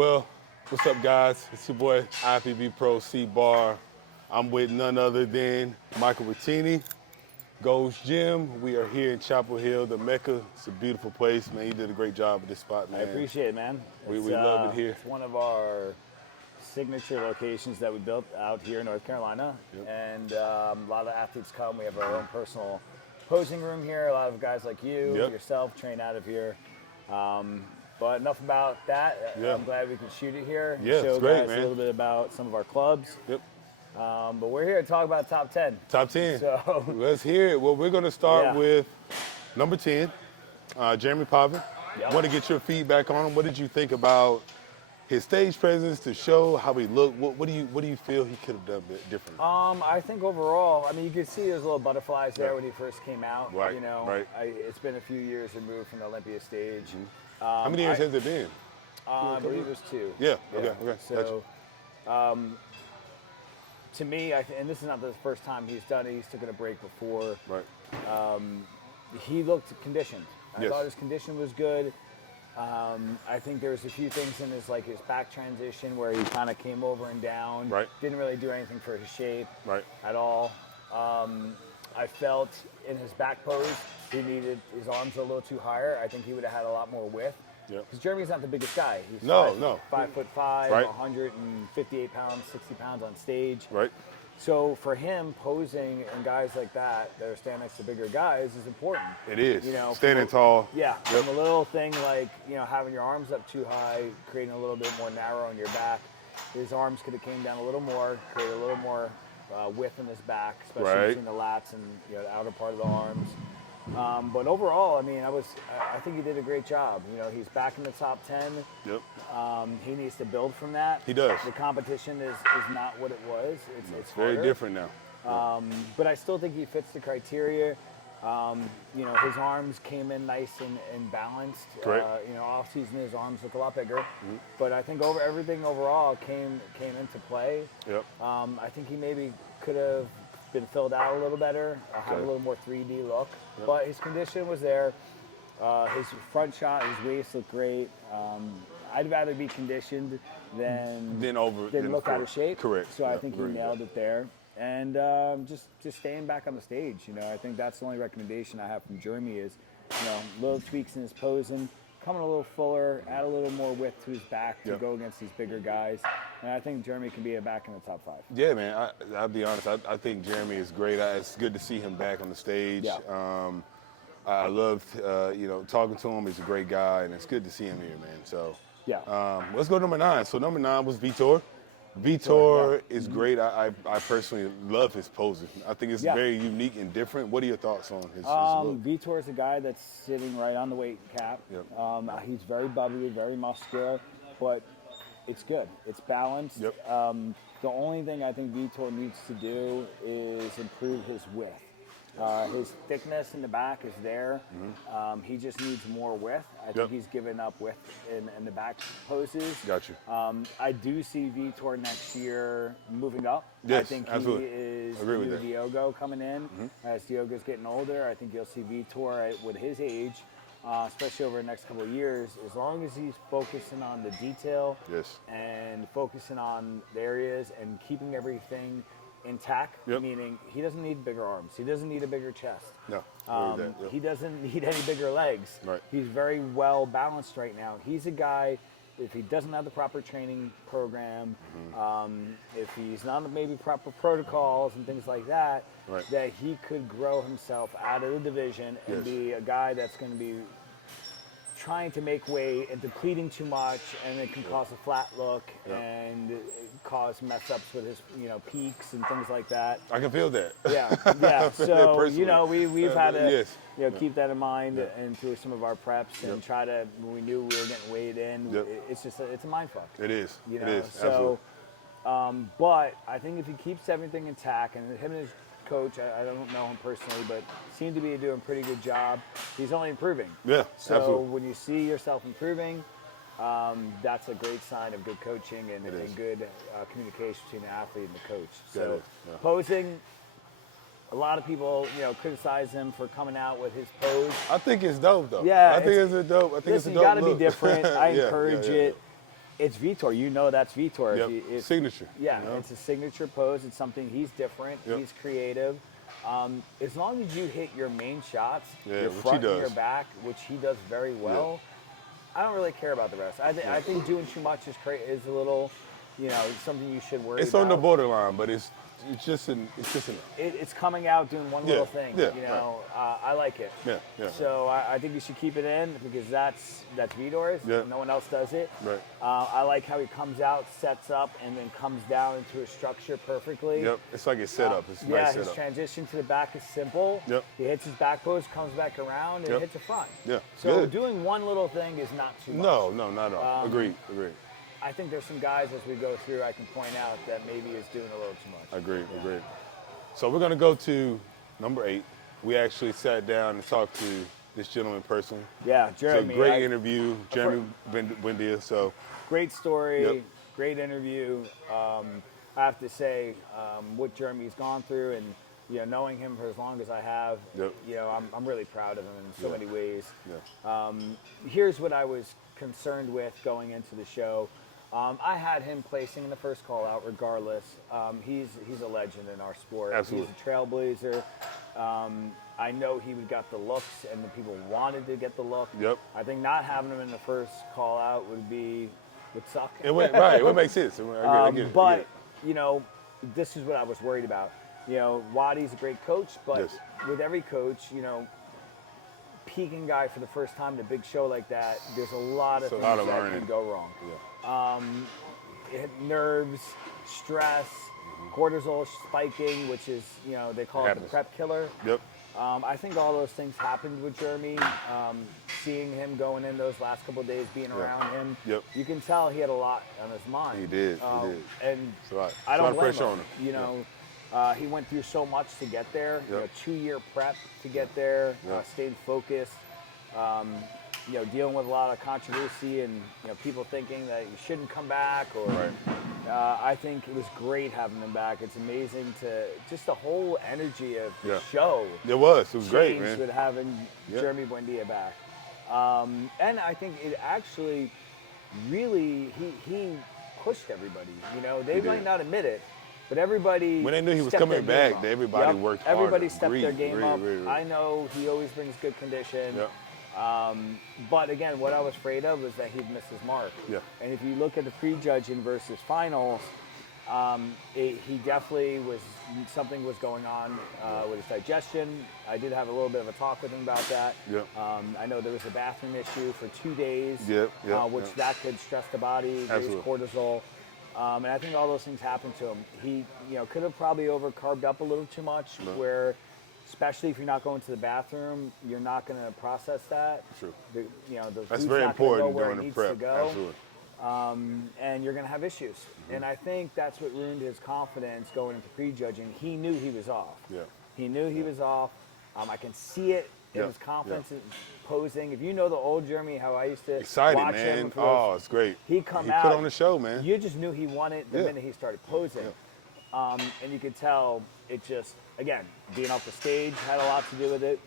Well, what's up, guys? It's your boy, IFBB Pro C Barr. I'm with none other than Michael Rattini, Gold's Gym. We are here in Chapel Hill, the Mecca. It's a beautiful place, man. You did a great job at this spot, man. I appreciate it, man. We love it here. It's one of our signature locations that we built out here in North Carolina. Yep. And a lot of athletes come. We have our own personal posing room here. A lot of guys like you, yourself, train out of here. But enough about that. Yeah. I'm glad we could shoot it here and Yeah, show it's great, guys man. a little bit about some of our clubs. Yep. But we're here to talk about top 10. Top 10. So let's hear it. Well, we're going to start with number 10, Jeremy Pavin. Yep. Want to get your feedback on him. What did you think about his stage presence, to show how he looked? What do you feel he could have done differently? I think overall, I mean, you could see there's little butterflies there when he first came out. Right, You know, right. It's been a few years removed from the Olympia stage. Mm-hmm. How many years has it been? I believe it was 2. Yeah. Okay. So, to me, and this is not the first time he's done it. He's taken a break before. Right. He looked conditioned. I Yes. thought his condition was good. I think there was a few things in his back transition where he kind of came over and down. Right. Didn't really do anything for his shape. Right. At all. I felt in his back pose he needed his arms a little too higher. I think he would have had a lot more width. Yep. Because Jeremy's not the biggest guy. He's No. 5'5", Right. 158 pounds, 60 pounds on stage. Right. So for him, posing and guys like that are standing next to bigger guys is important. It is. You know, Standing tall. Yeah. Yep. From a little thing like, having your arms up too high, creating a little bit more narrow in your back. His arms could have came down a little more, created a little more width in his back, especially between the lats and the outer part of the arms. But overall, I mean, I think he did a great job. He's back in the top 10. Yep. He needs to build from that. He does. The competition is not what it was. It's very harder. different now. But I still think he fits the criteria. His arms came in nice and balanced. Great. Off season his arms look a lot bigger. Mm-hmm. But I think everything overall came into play. Yep. I think he maybe could have been filled out a little better, had a little more 3D look. Yep. But his condition was there. His front shot, his waist looked great. I'd rather be conditioned than look out of shape. Correct. So I think he nailed it there. And just staying back on the stage. I think that's the only recommendation I have from Jeremy is, little tweaks in his posing, coming a little fuller, add a little more width to his back to go against these bigger guys. And I think Jeremy can be back in the top 5. Yeah, man. I'll be honest. I think Jeremy is great. It's good to see him back on the stage. Yeah. I loved, talking to him. He's a great guy, and it's good to see him here, man. So, let's go to number 9. So number 9 was Vitor. Vitor is great. I personally love his posing. I think it's very unique and different. What are your thoughts on his look? Vitor is a guy that's sitting right on the weight cap. Yep. He's very bubbly, very muscular, but it's good. It's balanced. Yep. The only thing I think Vitor needs to do is improve his width. His thickness in the back is there. Mm-hmm. He just needs more width. I think he's given up width in the back poses. Gotcha. I do see Vitor next year moving up. Yes, I think absolutely. he is Agree with new that. Diogo coming in. Mm-hmm. As Diogo's getting older, I think you'll see Vitor with his age, especially over the next couple of years, as long as he's focusing on the detail and focusing on the areas and keeping everything intact, meaning he doesn't need bigger arms. He doesn't need a bigger chest. No. He doesn't need any bigger legs. Right. He's very well balanced right now. He's a guy, if he doesn't have the proper training program, if he's not on maybe proper protocols and things like that, that he could grow himself out of the division and be a guy that's going to be trying to make weight and depleting too much, and it can cause a flat look and cause mess ups with his peaks and things like that. I can feel that. Yeah. So we've had to keep that in mind into some of our preps and try to, when we knew we were getting weighed in, it's a mind fuck. It is. It is. So, but I think if he keeps everything intact, and him and his coach, I don't know him personally, but seem to be doing a pretty good job. He's only improving. Yeah, so absolutely. When you see yourself improving, that's a great sign of good coaching and good communication between the athlete and the coach. So posing, a lot of people, criticize him for coming out with his pose. I think it's dope, though. Yeah, I think it's a dope. I think listen, it's a dope you got to be different. I encourage it. It's Vitor. You know that's Vitor. Yep. It's signature. Yeah, it's a signature pose. It's something he's different. Yep. He's creative. As long as you hit your main shots, your front and your back, which he does very well, I don't really care about the rest. I think doing too much is a little, something you should worry about. It's on the borderline, but it's just it's coming out doing one little thing. I like it. So I think you should keep it in because that's Vitor's. No one else does it. Right. I like how he comes out, sets up, and then comes down into a structure perfectly. Yep. It's like it's set up. It's nice his transition to the back is simple. Yep. He hits his back pose, comes back around, and hits the front. Yeah. So doing one little thing is not too much. No, not at all. Agreed. I think there's some guys as we go through I can point out that maybe is doing a little too much. Agreed. So we're going to go to number 8. We actually sat down and talked to this gentleman personally. Yeah, Jeremy. It's a great interview, Jeremy Buendia. So great story, great interview. I have to say what Jeremy's gone through and knowing him for as long as I have, I'm really proud of him in so many ways. Here's what I was concerned with going into the show. I had him placing in the first call out regardless. He's a legend in our sport. Absolutely. He's a trailblazer. I know he got the looks and the people wanted to get the look. Yep. I think not having him in the first call out would suck. It went right. It would make sense. I get it. But this is what I was worried about. Wadi's a great coach, but with every coach, peaking guy for the first time in a big show like that, there's a lot of things that can go wrong. Nerves, stress, cortisol spiking, which is, they call it the prep killer. Yep. I think all those things happened with Jeremy. Seeing him going in those last couple of days, being around him, you can tell he had a lot on his mind. He did. And I don't blame him. He went through so much to get there. 2-year prep to get there. Stayed focused. Dealing with a lot of controversy and people thinking that you shouldn't come back. I think it was great having him back. It's amazing to just the whole energy of the show. It was great, man. With having Jeremy Buendia back, and I think it actually really he pushed everybody. They might not admit it. But everybody, when they knew he was coming back, everybody worked harder. Everybody stepped their game up. I know he always brings good condition. But again, what I was afraid of was that he'd miss his mark. And if you look at the prejudging versus finals, he definitely something was going on with his digestion. I did have a little bit of a talk with him about that. I know there was a bathroom issue for 2 days, which that could stress the body, raise cortisol. And I think all those things happened to him. He, could have probably over-carved up a little too much, where, especially if you're not going to the bathroom, you're not going to process that. True. The That's very important during the prep. Absolutely. And you're going to have issues. And I think that's what ruined his confidence going into prejudging. He knew he was off. He knew he was off. I can see it in his confidence in posing. If you know the old Jeremy, how I used to watch him. Oh, it's great. He put on the show, man. You just knew he won it the minute he started posing. And you could tell it just, again, being off the stage had a lot to do with it.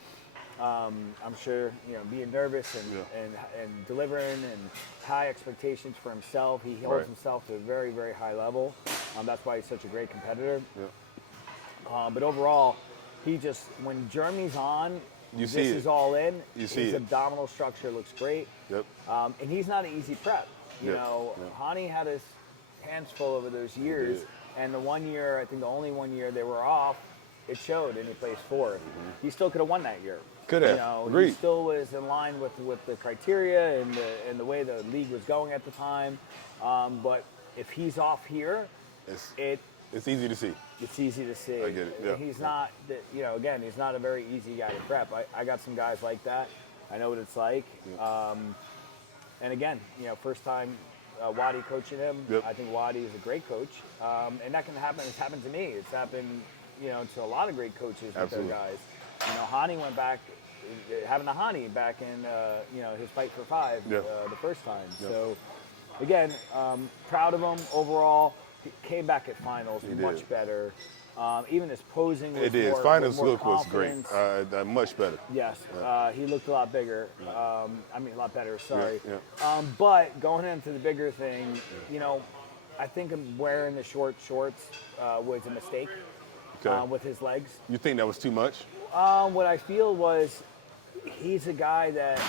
I'm sure, being nervous and delivering and high expectations for himself. He holds himself to a very, very high level. That's why he's such a great competitor. But overall, when Jeremy's on, this is all in. His abdominal structure looks great. And he's not an easy prep. Hani had his hands full over those years. And the 1 year, I think the only 1 year they were off, it showed, and he placed 4th. He still could have won that year. Could have. Agreed. He still was in line with the criteria and the way the league was going at the time. But if he's off here, it's easy to see. It's easy to see. I get it. He's not, again, he's not a very easy guy to prep. I got some guys like that. I know what it's like. And again, first time Wadi coaching him. I think Wadi is a great coach. And that can happen. It's happened to me. It's happened, to a lot of great coaches with their guys. Hani went back, having the Hani back in, his fight for 5 the first time. So, again, proud of him overall. He came back at finals much better. Even his posing was His more, finals more look was great. confidence. Much better. Yes, he looked a lot bigger. I mean, a lot better. Sorry. Yeah. But going into the bigger thing, you know, I think him wearing the short shorts was a mistake with his legs. You think that was too much? What I feel was he's a guy that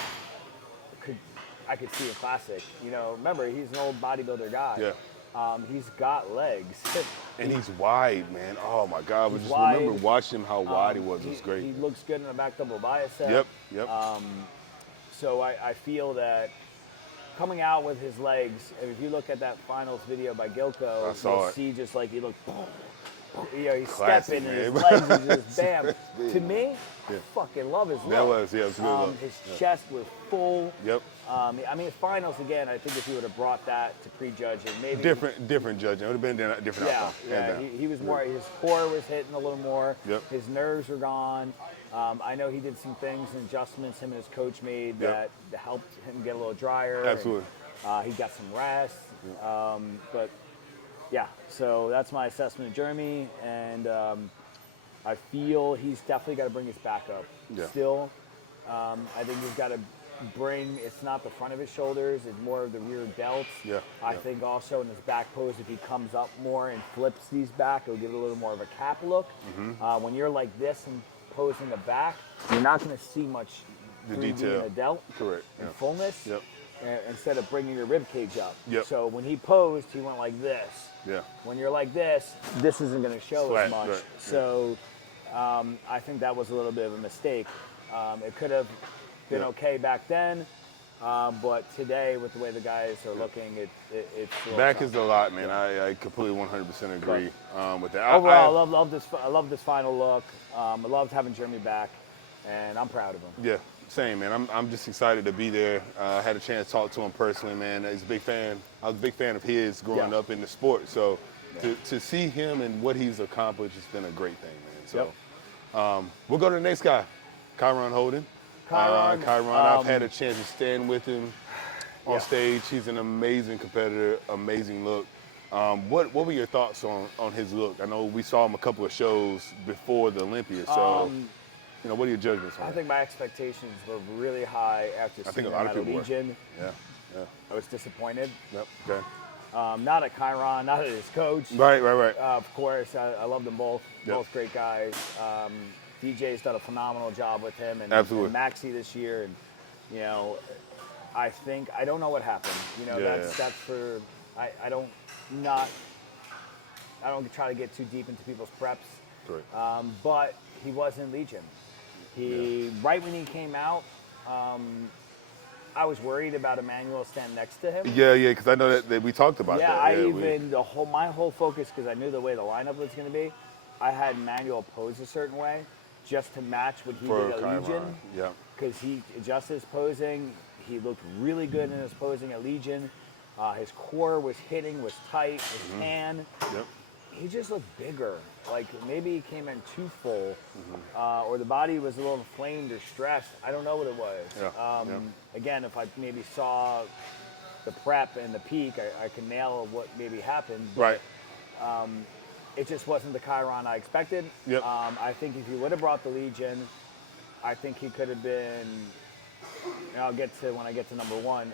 I could see a classic. You know, remember, he's an old bodybuilder guy. Yeah. He's got legs. And he's wide, man. Oh, my God. I just wide. remember watching him how wide he was. It was great. He looks good in a back double bicep. Yep. So I feel that coming out with his legs, if you look at that finals video by Gilco, you'll see just like he looked, you know, he's Classic, stepping man. and his legs are just bam. To me, I fucking love his look. That was, it was a good look. His chest was full. Yep. I mean, finals again. I think if he would have brought that to prejudging, maybe different judging. It would have been a different outcome. Yeah. He was more. His core was hitting a little more. Yep. His nerves were gone. I know he did some things and adjustments him and his coach made that helped him get a little drier. Absolutely. And, he got some rest. But yeah, so that's my assessment of Jeremy, and I feel he's definitely got to bring his back up. Yeah. Still, I think he's got to bring, it's not the front of his shoulders, it's more of the rear delts. I think also in his back pose, if he comes up more and flips these back, it'll give it a little more of a cap look. When you're like this and posing the back, you're not going to see much the 3D detail. in the delt. Correct. And fullness. Instead of bringing your rib cage up. So when he posed, he went like this. When you're like this isn't going to show as much. Right. So I think that was a little bit of a mistake. It could have been okay back then, but today with the way the guys are looking, it's back is a lot, man. I completely 100% agree with that. Overall, I love this final look. I loved having Jeremy back, and I'm proud of him. Yeah, same, man. I'm just excited to be there. I had a chance to talk to him personally, man. He's a big fan. I was a big fan of his growing up in the sport. So to see him and what he's accomplished, it's been a great thing, man. So we'll go to the next guy, Kiron Holden. Kiron, I've had a chance to stand with him on stage. He's an amazing competitor, amazing look. What were your thoughts on his look? I know we saw him a couple of shows before the Olympia, so you know, what are your judgments on it? I think my expectations were really high after seeing him at Legion. I was disappointed. Okay. Not at Kiron, not at his coach. Right. Of course, I love them both. Both great guys. DJ's done a phenomenal job with him and Maxie this year, and you know, I don't know what happened. You know, that's for I don't try to get too deep into people's preps. Right. But he was in Legion. Right when he came out, I was worried about Emanuel standing next to him. Yeah, because I know that we talked about that. My whole focus, because I knew the way the lineup was going to be, I had Emanuel pose a certain way, just to match what he did at Legion. Because he adjusted his posing. He looked really good in his posing at Legion. His core was hitting, was tight, his hand. He just looked bigger. Like maybe he came in too full, or the body was a little inflamed or stressed. I don't know what it was. Again, if I maybe saw the prep and the peak, I can nail what maybe happened. But, it just wasn't the Kiron I expected. I think if he would have brought the Legion, I think he could have been, and I'll get to when I get to number one.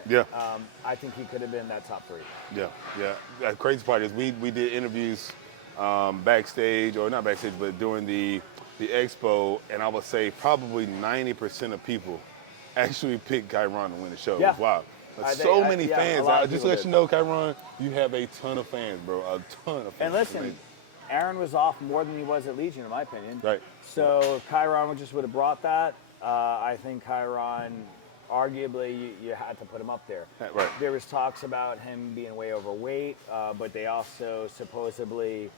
I think he could have been that top 3. The crazy part is we did interviews backstage, or not backstage, but during the expo, and I would say probably 90% of people actually picked Kiron to win the show. It was wild. So many fans. Just to let you know, Kiron, you have a ton of fans, bro. A ton of fans. And listen, Aaron was off more than he was at Legion, in my opinion. So if Kiron just would have brought that, I think Kiron, arguably, you had to put him up there. There was talks about him being way overweight, but they also supposedly,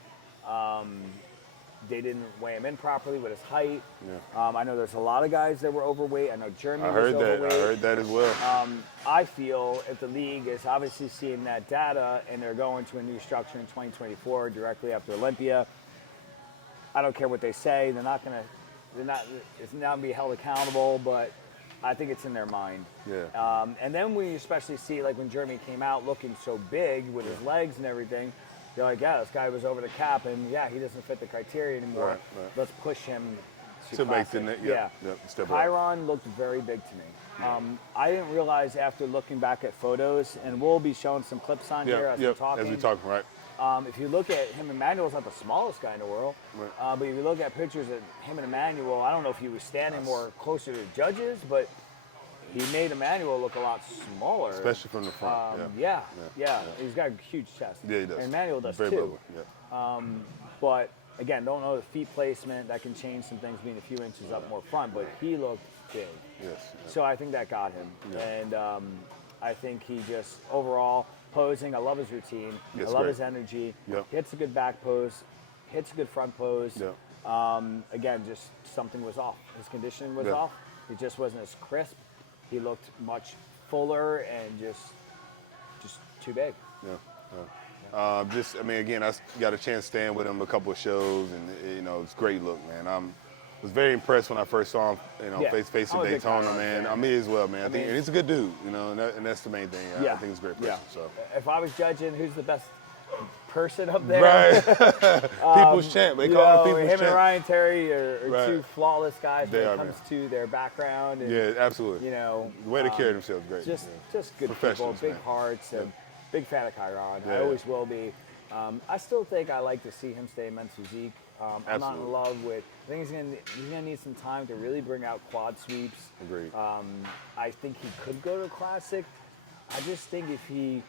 they didn't weigh him in properly with his height. I know there's a lot of guys that were overweight. I know Jeremy was overweight. I heard that as well. I feel if the league is obviously seeing that data and they're going to a new structure in 2024 directly after Olympia, I don't care what they say. It's not going to be held accountable, but I think it's in their mind. And then we especially see, like when Jeremy came out looking so big with his legs and everything, They're like, yeah, this guy was over the cap, and yeah, he doesn't fit the criteria anymore. Right. Let's push him to make the step up. Kiron looked very big to me. I didn't realize after looking back at photos, and we'll be showing some clips on here as we're talking. As we talk, right. If you look at him, Emanuel's not the smallest guy in the world, right. But if you look at pictures of him and Emanuel, I don't know if he was standing more closer to the judges, but he made Emanuel look a lot smaller. Especially from the front. Yeah. He's got a huge chest. Yeah, he does. And Emanuel does very too. Yeah. But again, don't know the feet placement. That can change some things being a few inches up more front, but he looked big. Yes. So I think that got him. And I think he just, overall, posing, I love his routine. I love his energy. Hits a good back pose, hits a good front pose. Again, just something was off. His conditioning was off. It just wasn't as crisp. He looked much fuller and just too big. Again, I got a chance to stand with him a couple of shows, and it's great look, man. I was very impressed when I first saw him, face at Daytona, man. I mean, as well, man. I think, and he's a good dude, and that's the main thing. I think he's a great person. So, if I was judging who's the best person up there, right? People's champ. They call him people's champ. Him and Ryan Terry are two flawless guys when it comes to their background. And, absolutely. The way they carry themselves, great. Just good people, big hearts, and big fan of Kiron. I always will be. I still think I like to see him stay in men's physique. I'm not in love with. I think he's gonna need some time to really bring out quad sweeps. Agreed. I think he could go to classic. I just think if he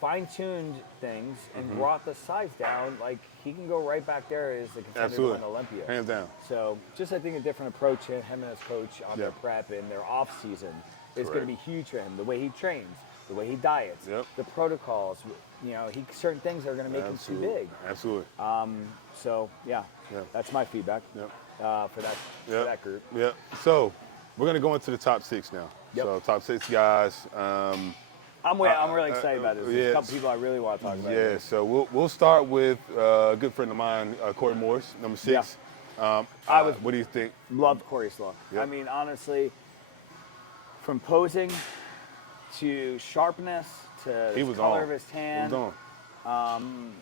fine-tuned things and brought the size down, like he can go right back there as the contender to win Olympia. Hands down. So just I think a different approach, him and his coach on their prep and their off season is going to be huge for him. The way he trains, the way he diets, the protocols. Certain things are going to make him too big. Absolutely. That's my feedback for that group. Yeah. So we're going to go into the top 6 now. So top 6 guys. I'm really excited about this. There's a couple people I really want to talk about. Yeah. So we'll start with a good friend of mine, Cory Morris, number 6. What do you think? Loved Cory's look. I mean, honestly, from posing to sharpness to the color of his tan. He was on.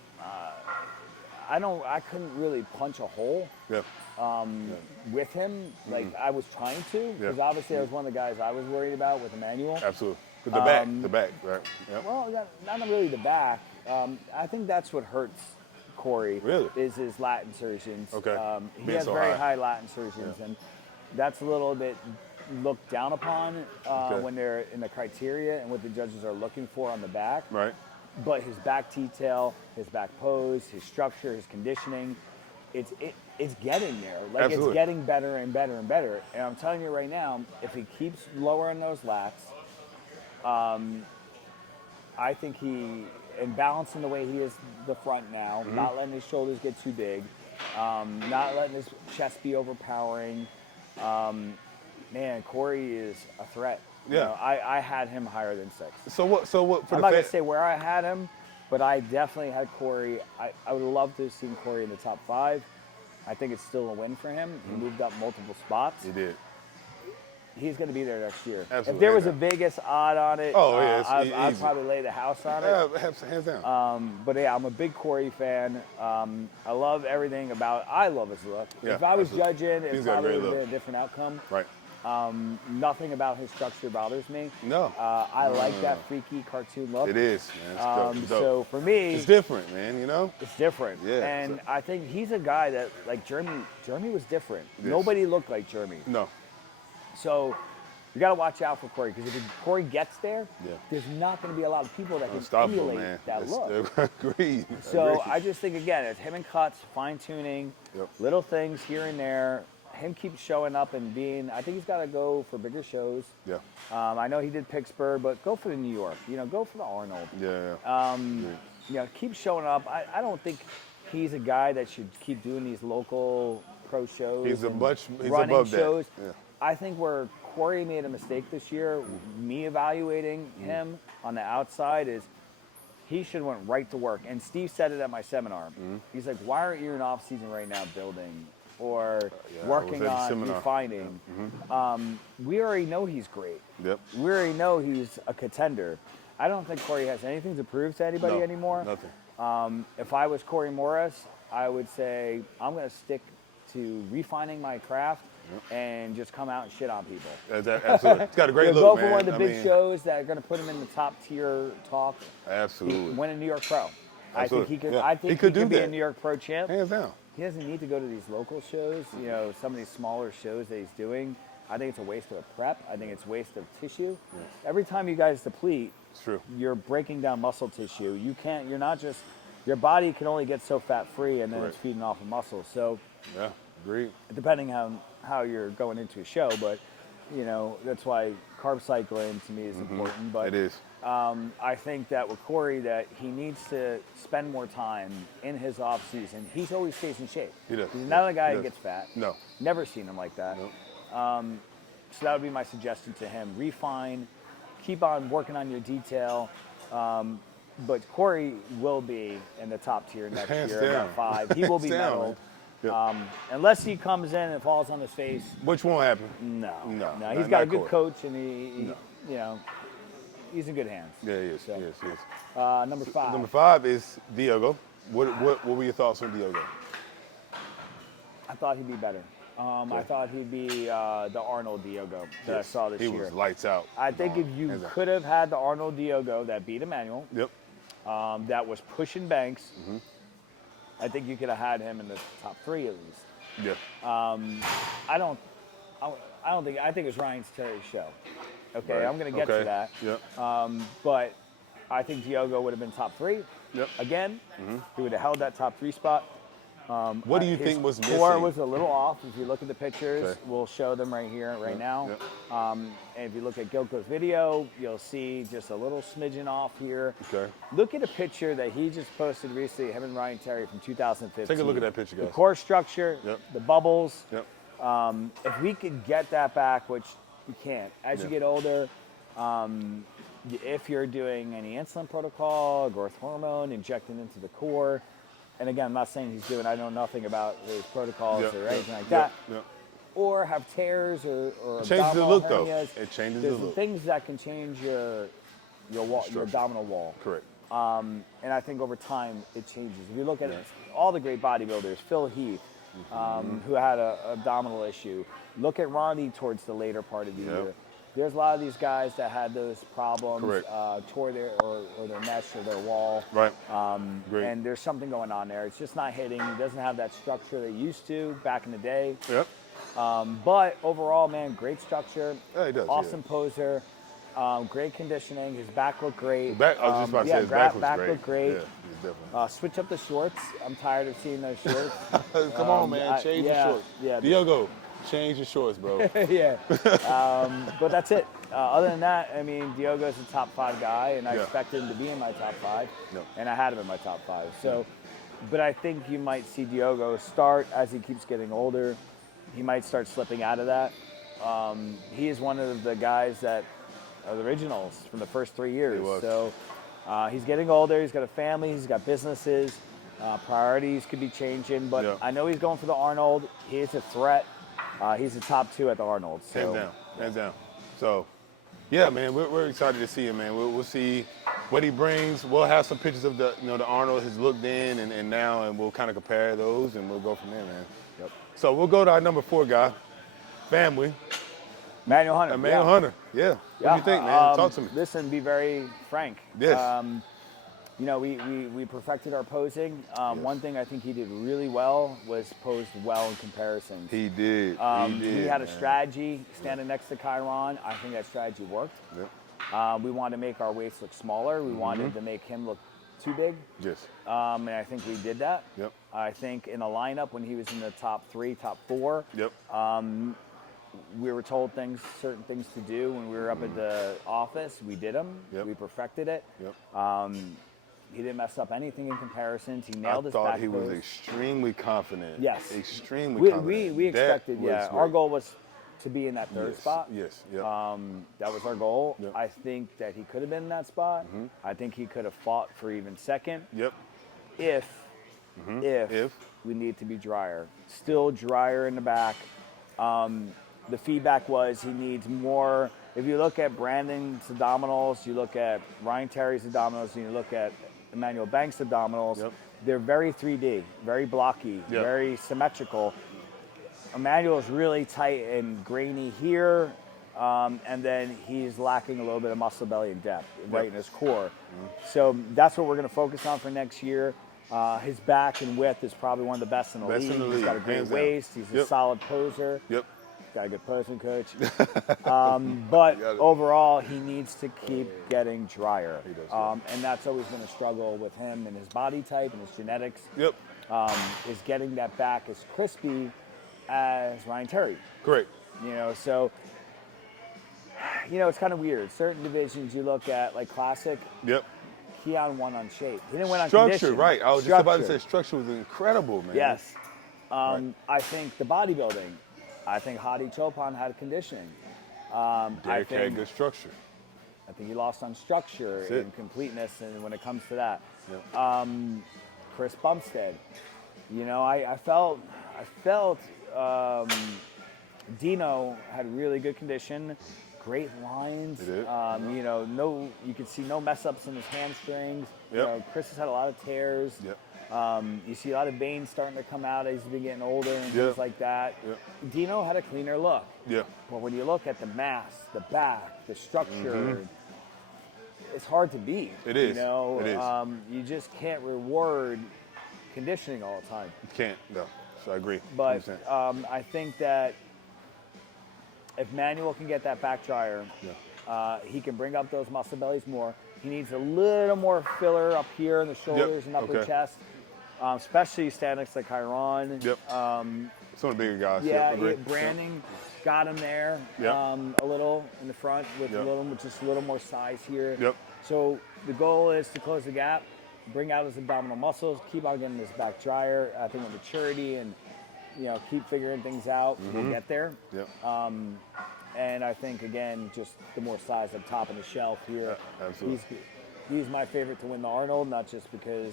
I couldn't really punch a hole with him like I was trying to, because obviously I was one of the guys I was worried about with Emanuel. Absolutely. With the back, right? Yep. Well, not really the back. I think that's what hurts Cory. Really? Is his lat insertions. Okay. He has very high lat insertions, and that's a little bit looked down upon when they're in the criteria and what the judges are looking for on the back. Right. But his back detail, his back pose, his structure, his conditioning, it's getting there. Like Absolutely. It's getting better and better and better. And I'm telling you right now, if he keeps lowering those lats, I think and balancing the way he is the front now, not letting his shoulders get too big, not letting his chest be overpowering. Man, Cory is a threat. Yeah. I had him higher than 6. So what? I'm not going to say where I had him, but I definitely had Cory. I would love to have seen Cory in the top 5. I think it's still a win for him. He moved up multiple spots. He did. He's going to be there next year. Absolutely. If there was a Vegas odd on it, I'd probably lay the house on it. Yeah, hands down. But yeah, I'm a big Cory fan. I love everything about. I love his look. Yeah, if I was absolutely. judging, it probably would have been a different outcome. Right. Nothing about his structure bothers me. No. I like that freaky cartoon look. It is, man. It's dope. So for me, it's different, man. It's different. Yeah. And I think he's a guy that, like Jeremy was different. Yes. Nobody looked like Jeremy. No. So you got to watch out for Cory, because if Cory gets there, there's not going to be a lot of people that can emulate that look. Agreed. So I just think, again, it's him and cuts, fine-tuning, little things here and there. Him keep showing up and being. I think he's got to go for bigger shows. Yeah. I know he did Pittsburgh, but go for the New York. Go for the Arnold. Yeah. Keep showing up. I don't think he's a guy that should keep doing these local pro shows. He's running above shows. that. Yeah. I think where Cory made a mistake this year, me evaluating him on the outside, is he should have went right to work. And Steve said it at my seminar. He's like, why aren't you in off season right now building or working on refining? We already know he's great. Yep. We already know he's a contender. I don't think Cory has anything to prove to anybody anymore. Nothing. If I was Cory Morris, I would say I'm going to stick to refining my craft and just come out and shit on people. Absolutely. It's got a great look, go man. for one of the big shows that are going to put him in the top tier talk. Absolutely. Win a New York Pro. Absolutely. I think he could. Yeah. I think he could be a New York Pro champ. Hands down. He doesn't need to go to these local shows. You know, some of these smaller shows that he's doing. I think it's a waste of prep. I think it's a waste of tissue. Yeah. Every time you guys deplete, it's true. You're breaking down muscle tissue. You can't. You're not just. Your body can only get so fat free, and then it's feeding off of muscle. So. Yeah. Agreed. Depending on how you're going into a show, but you know that's why carb cycling to me is important. But it is. I think that with Cory, that he needs to spend more time in his off season. He's always stays in shape. He does. He's not a guy who gets fat. No. Never seen him like that. Nope. So that would be my suggestion to him. Refine, keep on working on your detail. But Cory will be in the top tier next year, about 5. He will be medaled. Yep. Unless he comes in and falls on his face. Which won't happen. No. No. He's got a good coach, and he you know, he's in good hands. Yeah, he is. So, He is. Number 5. Number 5 is Diogo. What were your thoughts on Diogo? I thought he'd be better. I thought he'd be the Arnold Diogo that I saw this year. He was lights out. I think if you could have had the Arnold Diogo that beat Emanuel, that was pushing banks, I think you could have had him in the top 3 at least. Yeah. I think it's Ryan Terry's show. Okay, right. I'm going to get to that. Yep. But I think Diogo would have been top 3. Yep. Again, he would have held that top 3 spot. What do you think was missing? Core was a little off. If you look at the pictures, we'll show them right here, right now. Yep. And if you look at Gilco's video, you'll see just a little smidgen off here. Okay. Look at a picture that he just posted recently, him and Ryan Terry from 2015. Take a look at that picture, guys. The core structure, the bubbles. Yep. If we could get that back, which you can't, as you get older, if you're doing any insulin protocol, growth hormone, injecting into the core, and again, I'm not saying he's doing, I know nothing about his protocols or anything like that. Or have tears or changes the look, though. Hernias. It changes There's the look. things that can change your abdominal wall. Correct. And I think over time it changes. If you look at all the great bodybuilders, Phil Heath, who had an abdominal issue. Look at Ronnie towards the later part of the year. There's a lot of these guys that had those problems, tore their mesh or their wall. Right. And there's something going on there. It's just not hitting. He doesn't have that structure they used to back in the day. Yep. But overall, man, great structure. Yeah, he does. Awesome poser. Great conditioning. His back looked great. I was just about to say his back looked great. Yeah, definitely. Switch up the shorts. I'm tired of seeing those shorts. Come on, man. Change the shorts. Yeah. Diogo, change your shorts, bro. Yeah. But that's it. Other than that, I mean, Diogo's a top 5 guy, and I expected him to be in my top 5. And I had him in my top 5. So, but I think you might see Diogo start as he keeps getting older. He might start slipping out of that. He is one of the guys that are the originals from the first 3 years. So he's getting older. He's got a family. He's got businesses. Priorities could be changing. But I know he's going for the Arnold. He is a threat. He's a top 2 at the Arnold. So. Hands down. So, yeah, man, we're excited to see him, man. We'll see what he brings. We'll have some pictures of the Arnold has looked in and now, and we'll kind of compare those, and we'll go from there, man. Yep. So we'll go to our number 4 guy, family. Emanuel Hunter. Emanuel Hunter. Yeah. What do you think, man? Talk to me. Listen, be very frank. Yes. We perfected our posing. One thing I think he did really well was posed well in comparisons. He did. He had a strategy standing next to Kiron. I think that strategy worked. Yep. We wanted to make our waist look smaller. We wanted to make him look too big. Yes. And I think we did that. Yep. I think in a lineup when he was in the top 3, top 4. Yep. We were told certain things to do when we were up at the office. We did them. Yep. We perfected it. Yep. He didn't mess up anything in comparisons. He nailed his back I thought he pose. was extremely confident. Yes. Extremely confident. We expected, our goal was to be in that third spot. Yes. Yep. That was our goal. Yep. I think that he could have been in that spot. I think he could have fought for even second. Yep. If we need to be drier. Still drier in the back. The feedback was he needs more. If you look at Brandon's abdominals, you look at Ryan Terry's abdominals, and you look at Emanuel Banks abdominals. Yep. They're very 3D, very blocky, very symmetrical. Emanuel's really tight and grainy here, and then he's lacking a little bit of muscle belly and depth right in his core. So that's what we're going to focus on for next year. His back and width is probably one of the best in the league. He's got a great waist. He's a solid poser. Got a good posing coach. But overall, he needs to keep getting drier. He does, and that's always been a struggle with him and his body type and his genetics. Is getting that back as crispy as Ryan Terry. Correct. You know, so, you know, it's kind of weird. Certain divisions you look at, like Classic. Kiron won on shape. He didn't win on condition. Structure, right. I was just about to say structure was incredible, man. Yes. I think the bodybuilding, I think Hadi Chopin had conditioning. Derek had good structure. I think he lost on structure and completeness and when it comes to that. Chris Bumstead. You know, I felt Dino had really good condition. Great lines. You know, you could see no mess ups in his hamstrings. You know, Chris has had a lot of tears. You see a lot of veins starting to come out as he's been getting older and things like that. Dino had a cleaner look. But when you look at the mass, the back, the structure, it's hard to beat. It is. You know, it is. You just can't reward conditioning all the time. You can't. No. So I agree. But I think that if Manuel can get that back drier, he can bring up those muscle bellies more. He needs a little more filler up here in the shoulders and upper chest, especially standing next to Kiron. Some of the bigger guys. Branding got him there a little in the front with just a little more size here. So the goal is to close the gap, bring out his abdominal muscles, keep on getting his back drier. I think with maturity and keep figuring things out, we'll get there. And I think again, just the more size up top of the shelf here. Absolutely. He's my favorite to win the Arnold, not just because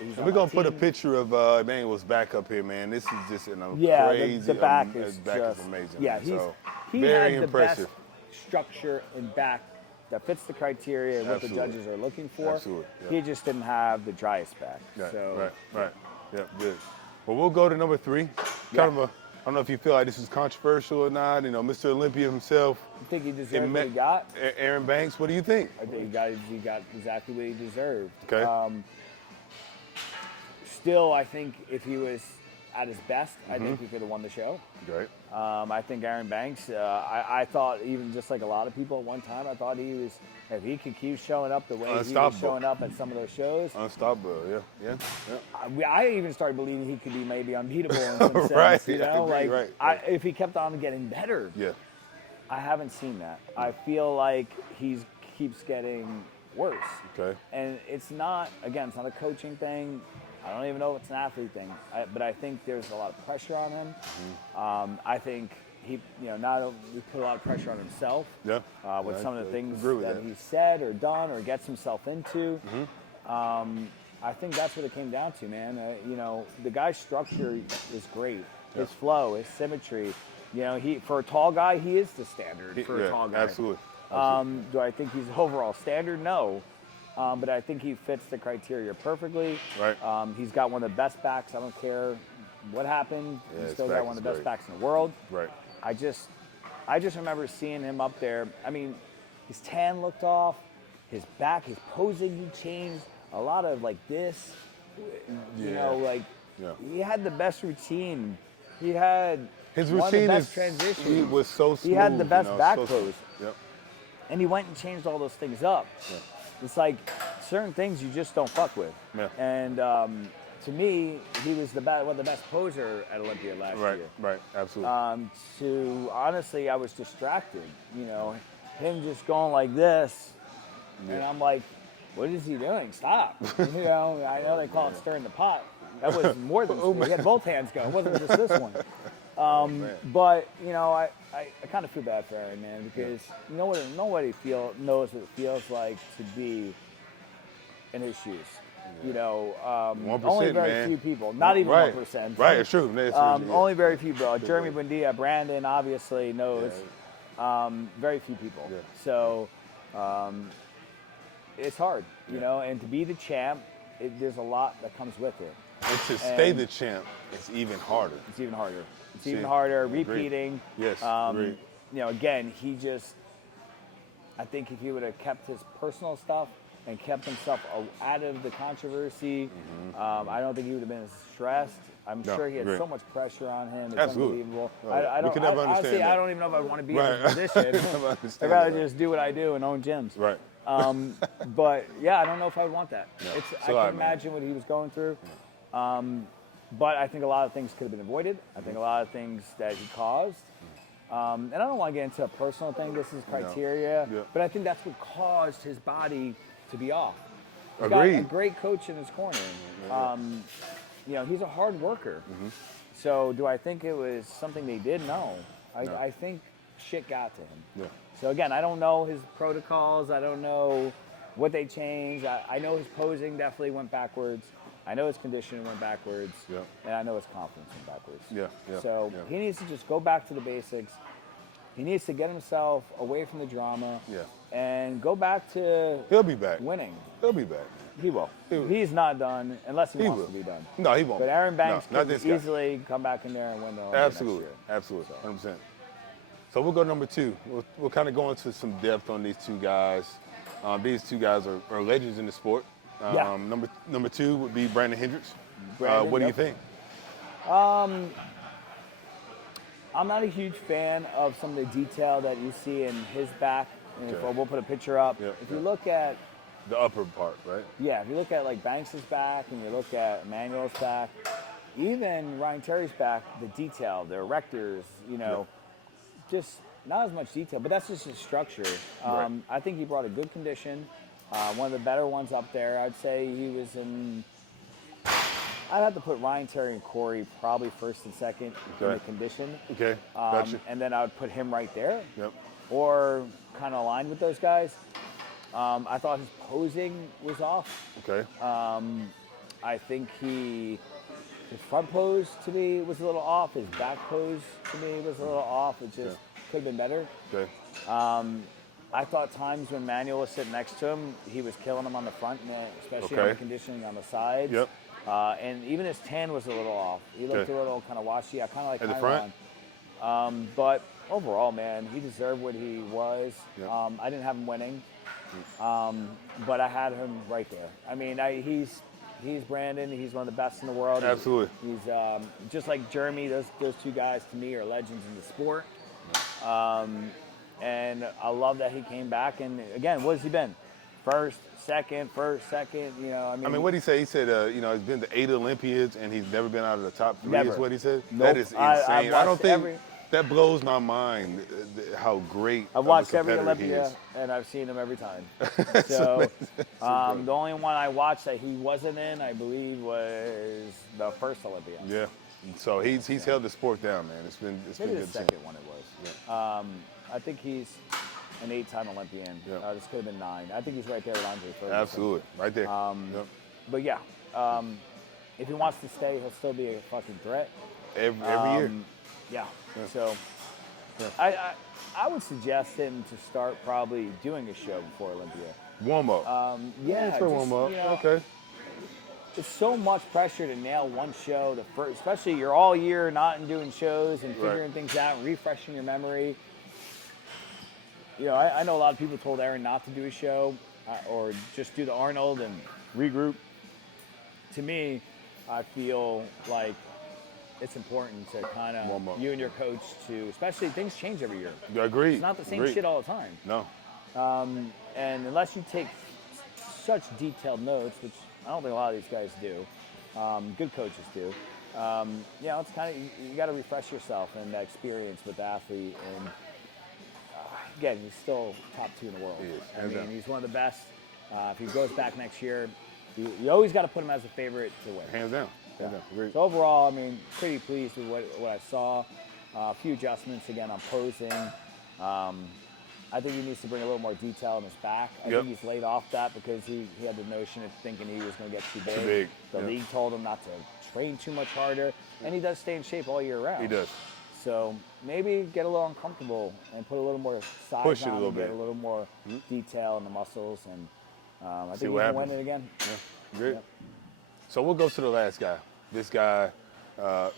he's on we're gonna put a team. picture of Emanuel's back up here, man. This is just crazy. The back is his back just is amazing. Yeah, man. he very had the impressive. best structure and back that fits the criteria and what the judges are looking for. Absolutely. He just didn't have the driest back. Right. Yeah, good. Well, we'll go to number 3. Kind of I don't know if you feel like this is controversial or not. You know, Mr. Olympia himself. I think he deserved what he got. Aaron Banks, what do you think? I think he got exactly what he deserved. Okay. Still, I think if he was at his best, I think he could have won the show. Great. I think Aaron Banks, I thought even just like a lot of people at one time, I thought he was, if he could keep showing up the way he was showing up at some of those shows. Unstoppable, yeah. I even started believing he could be maybe unbeatable in some sense, you know? If he kept on getting better. I haven't seen that. I feel like he keeps getting worse. Okay. And it's not a coaching thing. I don't even know if it's an athlete thing, but I think there's a lot of pressure on him. I think he put a lot of pressure on himself with some of the things that he said or done or gets himself into. I think that's what it came down to, man. The guy's structure is great. His flow, his symmetry. For a tall guy, he is the standard for a tall guy. Absolutely. Do I think he's overall standard? No. But I think he fits the criteria perfectly. Right. He's got one of the best backs. I don't care what happened. He's still got one of the best backs in the world. Right. I just remember seeing him up there. I mean, his tan looked off. His back, his posing, he changed. A lot of like this. He had the best routine. He had his one routine of the best transitions. He was so smooth. He had the best back pose. Yep. And he went and changed all those things up. It's like certain things you just don't fuck with. And to me, he was one of the best poser at Olympia last year. Right, absolutely. Honestly, I was distracted. Him just going like this, and I'm like, what is he doing? Stop. I know they call it stirring the pot. That was more than he had both hands going. It wasn't just this one. But I kind of feel bad for Aaron, man, because nobody knows what it feels like to be in his shoes. 1%, only very few people, not even 1%. Right, it's true. Only very few people. Jeremy Buendia, Brandon obviously knows. Very few people. So it's hard, and to be the champ there's a lot that comes with it. And to stay the champ, it's even harder. It's even harder. It's even harder, repeating. Yes, you know, again, I think if he would have kept his personal stuff and kept himself out of the controversy, I don't think he would have been as stressed. I'm sure he had so much pressure on him. It's unbelievable. I don't even know if I want to be in his position. I'd rather just do what I do and own gyms. Right. But yeah, I don't know if I would want that. No. I can imagine what he was going through. But I think a lot of things could have been avoided. I think a lot of things that he caused. And I don't want to get into a personal thing. This is criteria. Yeah. But I think that's what caused his body to be off. He's Agreed. got a great coach in his corner. You know, he's a hard worker. So do I think it was something they did? No. I think shit got to him. Yeah. So again, I don't know his protocols. I don't know what they changed. I know his posing definitely went backwards. I know his conditioning went backwards. Yeah. And I know his confidence went backwards. Yeah. So he needs to just go back to the basics. He needs to get himself away from the drama. Yeah. And go back to He'll be back. Winning. He'll be back. He will. He's not done unless he wants to be done. No, he won't. But Aaron Banks could easily come back in there and win the Olympia Absolutely. next year. Absolutely. 100%. So we'll go number 2. We'll kind of go into some depth on these two guys. These two guys are legends in the sport. Number 2 would be Brandon Hendricks. What do you think? I'm not a huge fan of some of the detail that you see in his back. And we'll put a picture up. If you look at the upper part, right? Yeah, if you look at like Banks' back and you look at Emanuel's back, even Ryan Terry's back, the detail, the erectors, you know, just not as much detail, but that's just his structure. I think he brought a good condition, one of the better ones up there. I'd say he was in. I'd have to put Ryan Terry and Cory probably first and second in the condition. Okay, gotcha. And then I would put him right there. Yep. Or kind of aligned with those guys. I thought his posing was off. Okay. I think his front pose to me was a little off. His back pose to me was a little off. It just could have been better. Okay. I thought times when Emanuel was sitting next to him, he was killing him on the front, especially on the conditioning on the sides. Yep. And even his tan was a little off. He looked a little kind of washy. I kind of like at the front. But overall, man, he deserved what he was. Yep. I didn't have him winning, but I had him right there. I mean, he's Brandon. He's one of the best in the world. Absolutely. He's just like Jeremy. Those two guys to me are legends in the sport. And I love that he came back. And again, what has he been? First, second. You know, I mean, what did he say? He said, you know, he's been to 8 Olympiads and he's never been out of the top 3. Never. Is what he said. Nope. That is insane. I don't think every. That blows my mind. How great. I've watched every Olympia and I've seen him every time. So the only one I watched that he wasn't in, I believe, was the first Olympia. Yeah. So he's held the sport down, man. It's been maybe good. The second one it was. Yeah. I think he's an 8-time Olympian. Yeah. This could have been 9. I think he's right there with Andre Ferguson. Absolutely, right there. But yeah, if he wants to stay, he'll still be a fucking threat. Every year. Yeah. So I would suggest him to start probably doing a show before Olympia. Warm up. Yeah. Warm up. You know, okay. It's so much pressure to nail one show, especially you're all year not doing shows and figuring things out and refreshing your memory. You know, I know a lot of people told Aaron not to do a show or just do the Arnold and regroup. To me, I feel like it's important to kind of, you and your coach to, especially things change every year. Agreed. It's not the same shit all the time. No. And unless you take such detailed notes, which I don't think a lot of these guys do, good coaches do, you know, it's kind of, you got to refresh yourself and that experience with the athlete. And again, he's still top 2 in the world. He is. I mean, he's one of the best. If he goes back next year, you always got to put him as a favorite to win. Hands down. Yeah. So overall, I mean, pretty pleased with what I saw. A few adjustments again on posing. I think he needs to bring a little more detail in his back. I think he's laid off that because he had the notion of thinking he was going to get too big. The league told him not to train too much harder, and he does stay in shape all year round. He does. So maybe get a little uncomfortable and put a little more size on him, get a little more detail in the muscles, and I think he can win it again. Great. Yep. So we'll go to the last guy. This guy,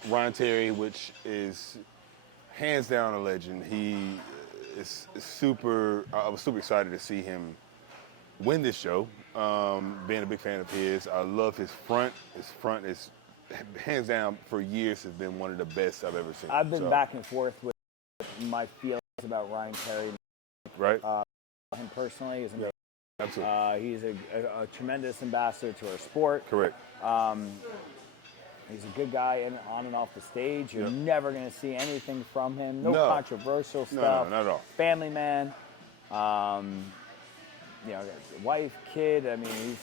Ryan Terry, which is hands down a legend. He is super. I was super excited to see him win this show. Being a big fan of his, I love his front. His front is hands down for years has been one of the best I've ever seen. I've been back and forth with my feelings about Ryan Terry. Right. Him personally is amazing. Absolutely. He's a tremendous ambassador to our sport. Correct. He's a good guy on and off the stage. You're never going to see anything from him. No controversial stuff. No, not at all. Family man. Wife, kid. I mean,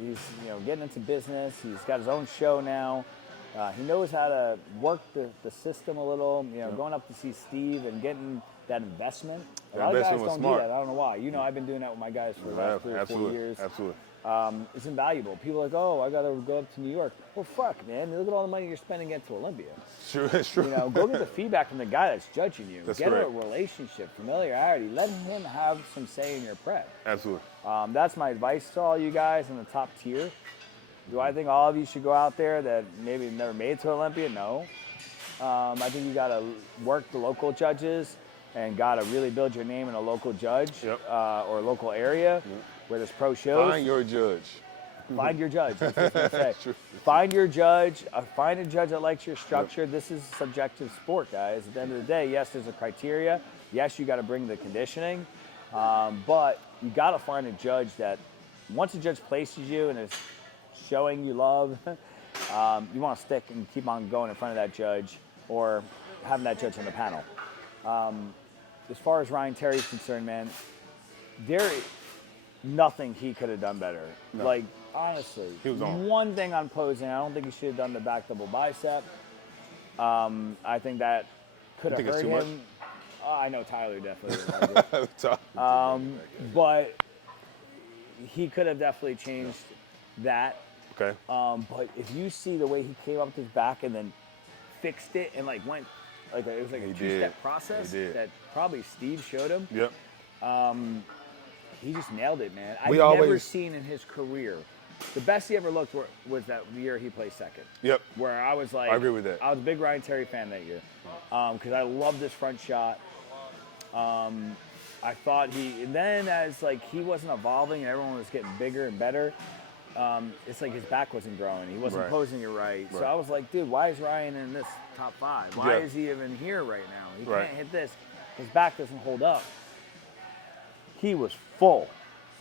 he's getting into business. He's got his own show now. He knows how to work the system a little. Going up to see Steve and getting that investment. A lot of guys don't do that. I don't know why. I've been doing that with my guys for the last 3 or 4 years. Absolutely. It's invaluable. People are like, oh, I got to go up to New York. Well, fuck, man. Look at all the money you're spending to get to Olympia. Sure, it's true. Go get the feedback from the guy that's judging you. That's get correct. a relationship, familiarity. Let him have some say in your prep. Absolutely. That's my advice to all you guys in the top tier. Do I think all of you should go out there that maybe never made it to Olympia? No. I think you got to work the local judges and got to really build your name in a local judge or local area where there's pro shows. Find your judge. Find your judge. That's what I was gonna say. Find your judge. Find a judge that likes your structure. This is a subjective sport, guys. At the end of the day, yes, there's a criteria. Yes, you got to bring the conditioning. But you got to find a judge that once a judge places you and is showing you love, you want to stick and keep on going in front of that judge or having that judge on the panel. As far as Ryan Terry is concerned, man, there is nothing he could have done better. No. Like, honestly, he was on. One thing on posing, I don't think he should have done the back double bicep. I think that could have hurt him. I know Tyler definitely. But he could have definitely changed that. Okay. But if you see the way he came up with his back and then fixed it and went it was like a two-step process that probably Steve showed him. Yep. He just nailed it, man. I've never seen in his career. The best he ever looked was that year he placed second. Yep. Where I was like, I agree with that. I was a big Ryan Terry fan that year because I loved this front shot. I thought and then as he wasn't evolving and everyone was getting bigger and better, it's like his back wasn't growing. He wasn't posing it right. So I was like, dude, why is Ryan in this top 5? Why is he even here right now? He can't hit this. His back doesn't hold up. He was full.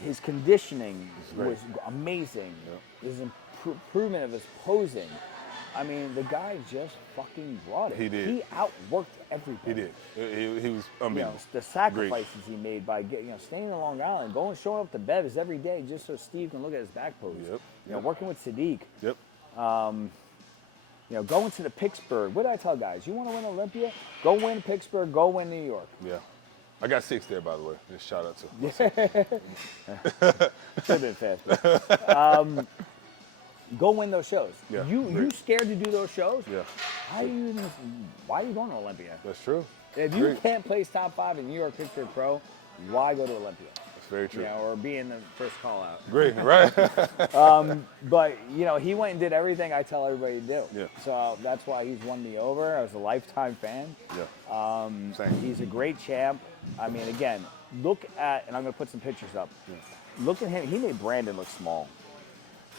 His conditioning was amazing. His improvement of his posing. I mean, the guy just fucking brought it. He did. He outworked everybody. He did. He was unbelievable. The sacrifices he made by staying in Long Island, showing up to Bev's every day just so Steve can look at his back pose. Working with Sadiq. Yep. Going to the Pittsburgh. What did I tell guys? You want to win Olympia? Go win Pittsburgh. Go win New York. Yeah. I got 6 there, by the way. Just shout out to Should have been faster. Go win those shows. Yeah, you scared to do those shows? Yeah. Why are you going to Olympia? That's true. If you can't place top 5 in New York Pittsburgh Pro, why go to Olympia? That's very true. Or be in the first call out. Great, right? But he went and did everything I tell everybody to do. Yeah. So that's why he's won me over. I was a lifetime fan. Yeah. Same. He's a great champ. I mean, again, look at, and I'm going to put some pictures up. Yeah. Look at him. He made Brandon look small.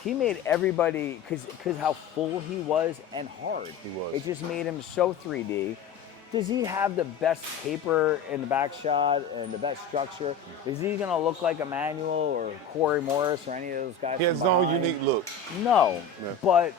He made everybody, because how full he was and hard. He was. It just made him so 3D. Does he have the best taper in the back shot and the best structure? Is he going to look like Emanuel or Cory Morris or any of those guys? He has his own unique look. No, but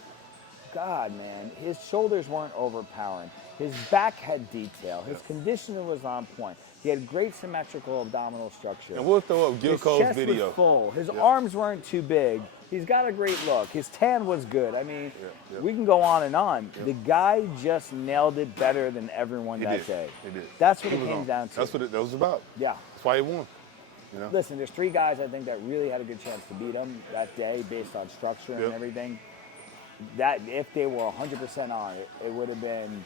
God, man, his shoulders weren't overpowering. His back had detail. His conditioning was on point. He had great symmetrical abdominal structure. And we'll throw up Gil Cole's video. His chest was full. His arms weren't too big. He's got a great look. His tan was good. I mean, we can go on and on. The guy just nailed it better than everyone that day. He did. That's what it came down to. That's what it was about. Yeah. That's why he won. Listen, there's 3 guys I think that really had a good chance to beat him that day based on structure and everything. That if they were 100% on it, it would have been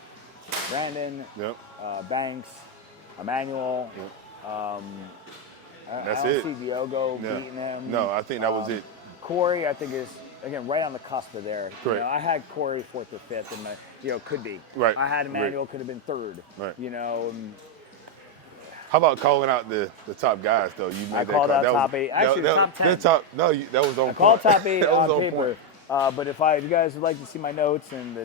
Brandon, Banks, Emanuel. That's I don't see Diogo beating him. No, I think that was it. Cory, I think, is, again, right on the cusp of there. Correct. You know, I had Cory 4th or 5th, and could be. Right. I had Emanuel, could have been 3rd. Right. You know. And how about calling out the top guys, though? You made I called out top 8. Actually, top 10. That was on I called point. top 8 on paper. But if you guys would like to see my notes and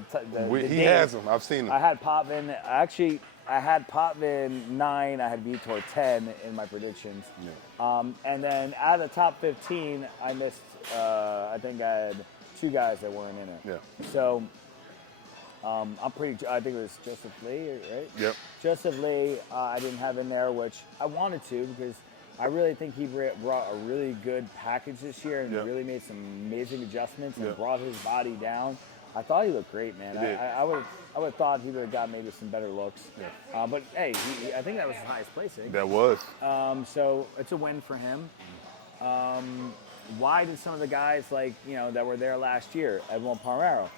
he has them. I've seen them. I had Potvin. Actually, I had Potvin 9. I had Vitor 10 in my predictions. Yeah. And then out of the top 15, I missed. I think I had 2 guys that weren't in it. Yeah. So I'm pretty. I think it was Joseph Lee, right? Yep. Joseph Lee. I didn't have in there, which I wanted to because I really think he brought a really good package this year and really made some amazing adjustments and brought his body down. I thought he looked great, man. I would have thought he would have got maybe some better looks. Yeah. But hey, I think that was his highest placing. That was. So it's a win for him. Why did some of the guys that were there last year, Edwin Palmero,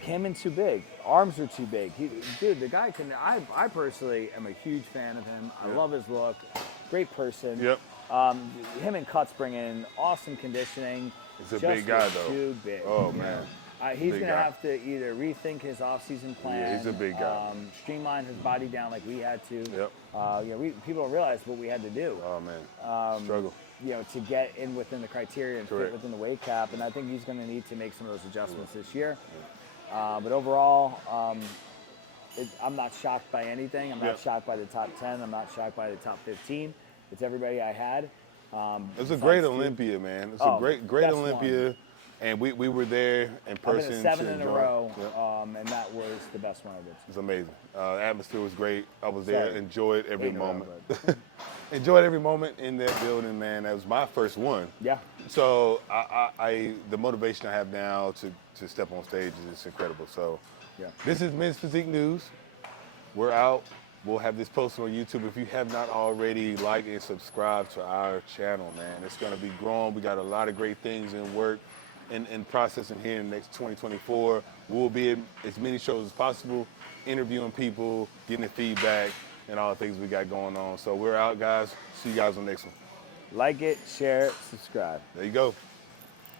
came in too big? Arms are too big. The guy can. I personally am a huge fan of him. I love his look. Great person. Yep. Him and Cuts bring in awesome conditioning. He's a big guy, though. Too big. Oh, man. He's going to have to either rethink his off-season plan. Yeah, he's a big guy. Streamline his body down like we had to. Yep. People don't realize what we had to do. Oh, man. Struggle. To get in within the criteria and fit within the weight cap. And I think he's going to need to make some of those adjustments this year. But overall, I'm not shocked by anything. I'm not shocked by the top 10. I'm not shocked by the top 15. It's everybody I had. It was a great Olympia, man. It's a great Olympia. One. And we were there in person. I've been to 7 in a row, and that was the best one I did. It was amazing. The atmosphere was great. I was there, enjoyed every moment. Enjoyed every moment in that building, man. That was my first one. Yeah. So the motivation I have now to step on stage is incredible. So this is Men's Physique News. We're out. We'll have this posted on YouTube. If you have not already, like and subscribe to our channel, man. It's going to be growing. We got a lot of great things in work and processing here in the next 2024. We'll be in as many shows as possible, interviewing people, getting the feedback, and all the things we got going on. So we're out, guys. See you guys on the next one. Like it, share it, subscribe. There you go.